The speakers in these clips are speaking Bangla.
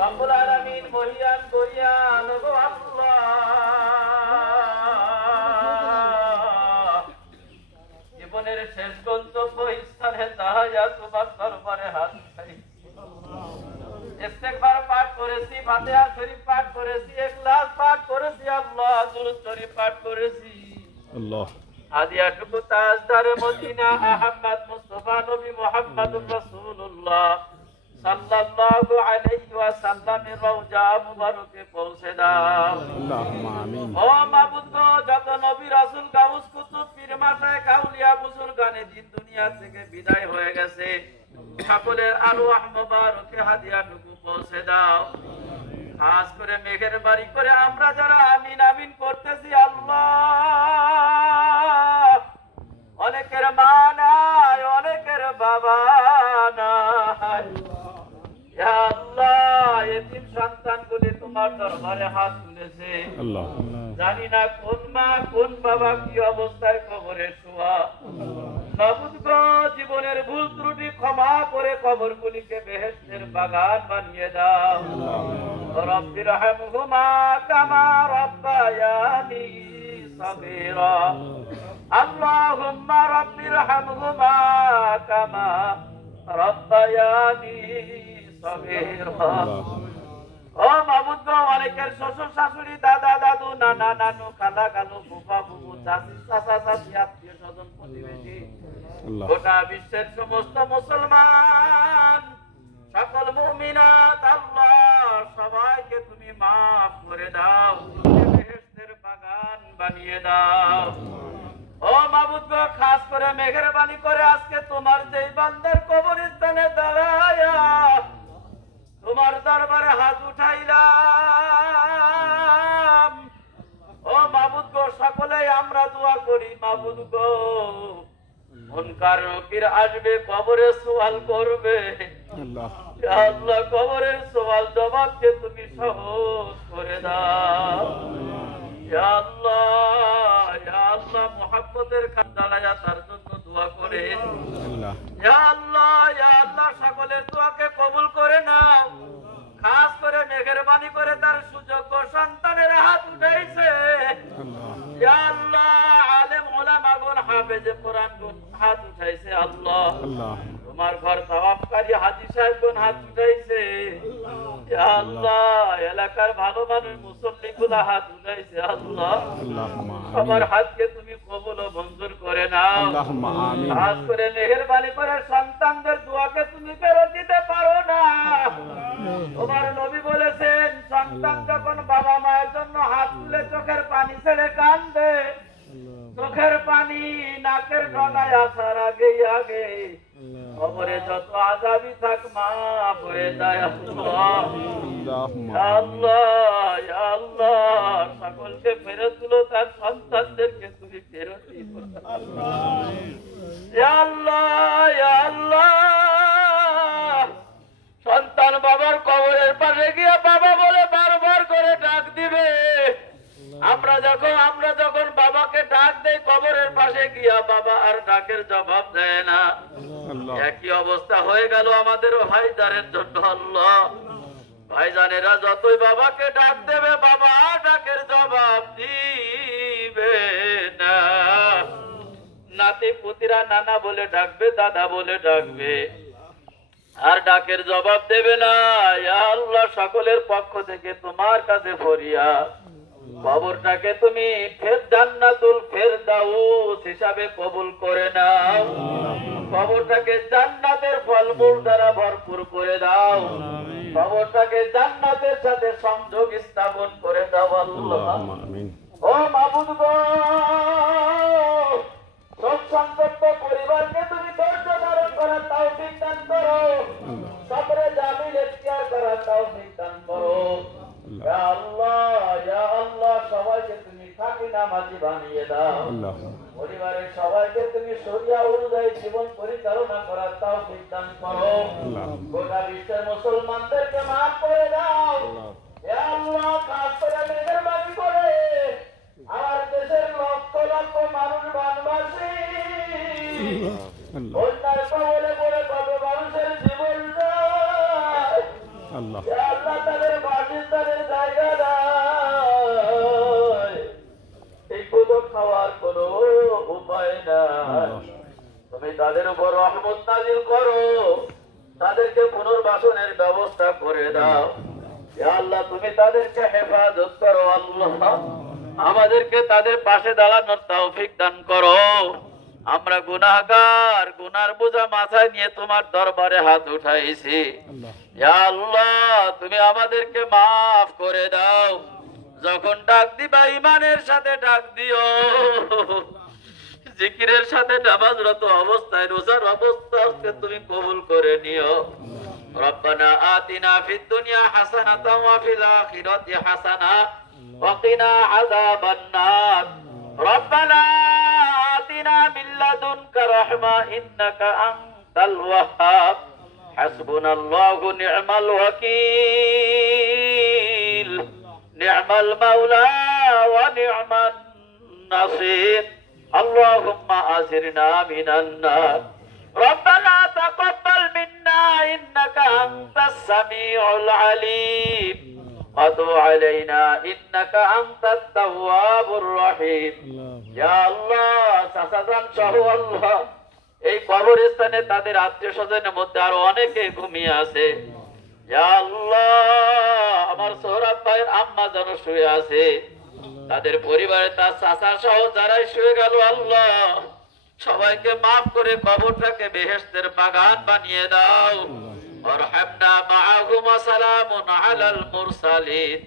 রব্বুল আলামিন মহিয়ান গরিয়ান গো আল্লাহ, জীবনের শেষ গন্তব্য স্থানে দাঁড়াইয়া তোমার দরবারে হাত উঠাই। ইস্তেগফার পাঠ করেছি, ফাতিহা শরীফ পাঠ করেছি, ইখলাস পাঠ করেছি, আল্লাহ দুরূদ শরীফ পাঠ করেছি। আল্লাহ হাদিয়াটুকু তাজদারে মদিনা আহমদ মুস্তাফা নবী মুহাম্মদুর রাসূলুল্লাহ সাল্লাল্লাহু আলাইহি ওয়াসাল্লামের রওজা মুবারকে পৌঁছে দাও। আল্লাহুম্মা আমিন। ও মাবুদ গো, যত নবী রাসূল গাউস কুতুব পীর মাশায়েখ আউলিয়া বুজুর্গানে দিন দুনিয়া থেকে বিদায় হয়ে গেছে, সকলের আরওয়াহ মুবারকে হাদিয়াটুকু পৌঁছে দাও। খাস করে মেঘের বাড়ি করে আমরা যারা আমিন আমিন করতেছি, আল্লাহ অনেকের মা নাই, অনেকের বাবা নাই, ইয়া আল্লাহ এতিম সন্তানগুলি তোমার দরবারে হাত তুলেছে। আল্লাহ জানি না কোন মা কোন বাবা কি অবস্থায় কবরে শোয়া। মাবুদ গো, জীবনের ভুল ত্রুটি ক্ষমা করে কবরগুলিকে বেহেশতের বাগান বানিয়ে দাও। রব্বির রহমহুমা কামা রব্বায়ানি সগীরা। আল্লাহুম্মা রব্বির রহমহুমা কামা রব্বায়ানি সগীরা। ও মাবুদ গো, অনেকের শ্বশুর শাশুড়ি, দাদা দাদু, নানা নানু, খালা খালু, ফুফা ফুফু, চাচি চাচা চাচি, আত্মীয় স্বজন, প্রতিবেশী, গোটা বিশ্বের সমস্ত মুসলমান, সকল মুমিনাত, আল্লাহ সবাইকে তুমি মাফ করে দাও, বেহেশতের বাগান বানিয়ে দাও। ও মাবুদ গো, খাস করে মেহেরবানি করে আজকে তোমার যেই বান্দার কবরস্থানে দাঁড়ায়া তোমার দরবারে হাত উঠাইলাম, ও মাবুদ গো, সকলেই আমরা দোয়া করি। মাবুদ গো, মুনকার নকির আসবে, কবরে সওয়াল করবে, আল্লাহ আল্লাহ কবরের সওয়াল জবাবকে তুমি সহজ করে দাও। ইয়া আল্লাহ, ইয়া আল্লাহ মুহাব্বতের খাদালায়া তার জন্য দোয়া করে। আল্লাহ ইয়া আল্লাহ, ইয়া আল্লাহ সকলের দোয়াকে কবুল করে নাও। খাস করে মেহেরবানি করে তার সুযোগ্য সন্তানের হাত উঠাইছে, ইয়া আল্লাহ আলেম ওলামা গুন হাফেজ কোরআন গুন হাত উঠাইছে, আল্লাহ তোমার ঘর তাওয়াফকারী হাজী সাহেব গুন হাত উঠাইছে, ইয়া আল্লাহ এলাকার ভালো মানুষ মুসল্লি গুলা হাত উঠাইছে, আল্লাহ সবার হাতকে তুমি কবুল ও মঞ্জুর করে নাও। খাস করে মেহেরবানি করে সন্তানদের দোয়াকে তুমি ফেরত দিতে পারো না। তোমার নবী বলেছেন, সন্তান যখন বাবা মায়ের জন্য হাত তুলে চোখের পানি ছেড়ে কান্দে, চোখের পানি নাকের ডগায় আসার আগে আগে কবরে যত আযাবই থাক মাফ হয়ে যায়। আল্লাহ আল্লাহ ইয়া আল্লাহ সকলকে ফেরত দিলো, তার সন্তানদেরকে তুমি ফেরত দিও। ইয়া আল্লাহ ইয়া আল্লাহ, সন্তান বাবার কবরের পাশে গিয়ে বাবা বলে বারবার করে ডাক দিবে। আমরা যখন বাবাকে ডাক দেই কবরের পাশে গিয়া, বাবা আর ডাকের জবাব দেয় না। একই অবস্থা হয়ে গেল আমাদের ভাইজানের জন্য। আল্লাহ ভাইজানেরা যতই বাবাকে ডাক দেবে, বাবা ডাকের জবাব দিবে না। নাতি পুতিরা নানা বলে ডাকবে, দাদা বলে ডাকবে, আর ডাকের জবাব দেবে না। ইয়া আল্লাহ সকলের পক্ষ থেকে তোমার কাছে ফরিয়াদ, কবরটাকে তুমি জান্নাতুল ফেরদাউস হিসাবে কবুল করে নাও। কবরটাকে জান্নাতের ফলমূল দ্বারা ভরপুর করে দাও। কবরটাকে জান্নাতের সাথে সংযোগ স্থাপন করে দাও। আল্লাহ ও মাবুদ গো, সব সন্তপ্ত পরিবারকে তুমি ধৈর্য ধারণ করার তৌফিক দান করো, সবরে জামিল ইখতিয়ার করার তৌফিক দান করো। ইয়া আল্লাহ ইয়া আল্লাহ সবাইকে তুমি খাঁটি নামাজি বানিয়ে দাও। পরিবারের সবাইকে তুমি শরিয়া অনুযায়ী জীবন পরিচালনা করার তৌফিক দান করো। গোটা বিশ্বের মুসলমানদেরকে মাফ করে দাও। ইয়া আল্লাহ খাস করে মেহেরবানি করে আমার দেশের লক্ষ লক্ষ মানুষ বানবাসী বন্যার কবলে পড়ে কত মানুষের জীবন যায়, আল্লাহ ইয়া আল্লাহ তাদের বাসস্থানের জায়গা নাই, ঠিকমতো খাওয়ার কোনো উপায় নাই। তুমি তাদের উপর রহমত নাজিল করো, তাদেরকে পুনর্বাসনের ব্যবস্থা করে দাও। ইয়া আল্লাহ তুমি তাদেরকে হেফাজত করো। আল্লাহ আমাদেরকে তাদের পাশে দাঁড়ানোর তৌফিক দান করো। আমরা গুনাহগার, গুনার বোঝা মাথায় নিয়ে তোমার দরবারে হাত উঠাইছি। ইয়া আল্লাহ তুমি আমাদেরকে মাফ করে দাও। যখন ডাক দিবা ঈমানের সাথে ডাক দিও, জিকিরের সাথে নামাজরত অবস্থায়, রোজার অবস্থাকে তুমি কবুল করে নিও। রব্বানা আতিনা ফিদ দুনিয়া হাসানাতাও ওয়া ফিল আখিরাতি হাসানা ওয়া কিনা আযাবান নার। রব্বানা আতিনা মিন লাদুনকা রাহমা ইন্নাকা আনতাল ওয়াহ্হাব। হাসবুনাল্লাহু নি'মাল ওয়াকিল, নি'মাল মাওলা ওয়া নি'মান নাসির। اللهم أجرنا من النار. ربنا تقبل منا إنك أنت السميع العليم وتب علينا إنك أنت التواب الرحيم. يا الله সাসাজান সহ আল্লাহ এই কবরস্থানে তাদের আত্মীয়স্বজনের মধ্যে আরো অনেকে ঘুমিয়ে আছে। ইয়া আল্লাহ আমার সোহরাব ভাইয়ের আম্মা যেন শুয়ে আছে, তাদের পরিবারে তার চাচা সহ যারাই শুয়ে গেল, আল্লাহ সবাইকে মাফ করে কবরটাকে বেহেশতের বাগান বানিয়ে দাও। ওয়ারহামনা মাআহুম ওয়া সালামুন আলাল মুরসালিন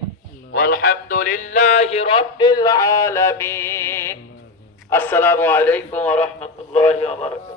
ওয়ালহামদুলিল্লাহি রাব্বিল আলামিন। আসসালামু আলাইকুম ওয়া রাহমাতুল্লাহি ওয়া বারাকাতুহু।